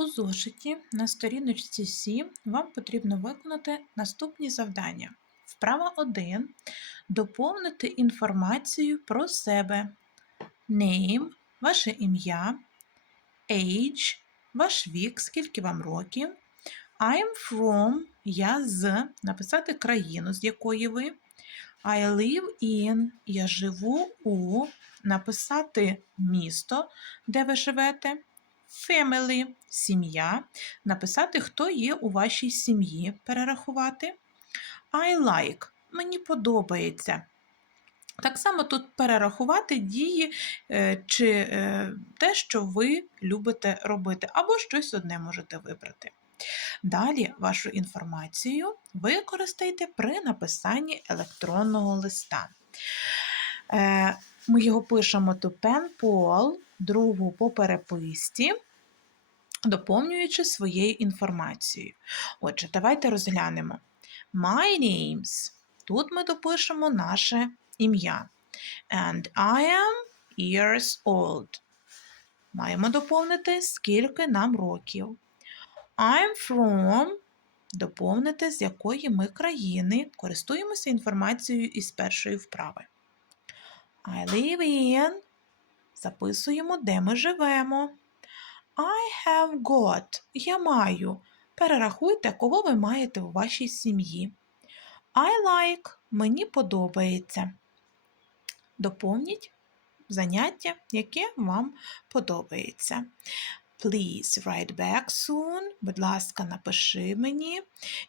У зошиті на сторіночці 7 вам потрібно виконати наступні завдання. Вправа 1. Доповнити інформацію про себе. Name – ваше ім'я. Age – ваш вік, скільки вам років. I'm from – я з. Написати країну, з якої ви. I live in – я живу у. Написати місто, де ви живете. Family – сім'я. Написати, хто є у вашій сім'ї, перерахувати. I like – мені подобається. Так само тут перерахувати дії е, чи е, те, що ви любите робити, або щось одне можете вибрати. Далі вашу інформацію використайте при написанні електронного листа. Е, Ми його пишемо to pen pal, другу по переписці, доповнюючи своєю інформацією. Отже, давайте розглянемо. My names. Тут ми допишемо наше ім'я. And I am years old. Маємо доповнити, скільки нам років. I'm from. Доповнити, з якої ми країни. Користуємося інформацією із першої вправи. I live in. Записуємо, де ми живемо. I have got. Я маю. Перерахуйте, кого ви маєте у вашій сім'ї. I like. Мені подобається. Доповніть заняття, яке вам подобається. Please write back soon. Будь ласка, напиши мені.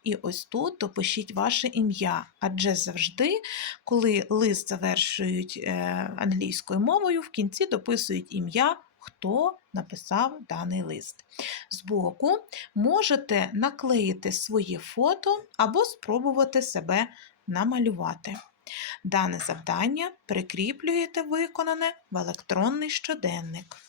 І ось тут допишіть ваше ім'я. Адже завжди, коли лист завершують е, англійською мовою, в кінці дописують ім'я, хто написав даний лист. Збоку можете наклеїти своє фото або спробувати себе намалювати. Дане завдання прикріплюєте виконане в електронний щоденник.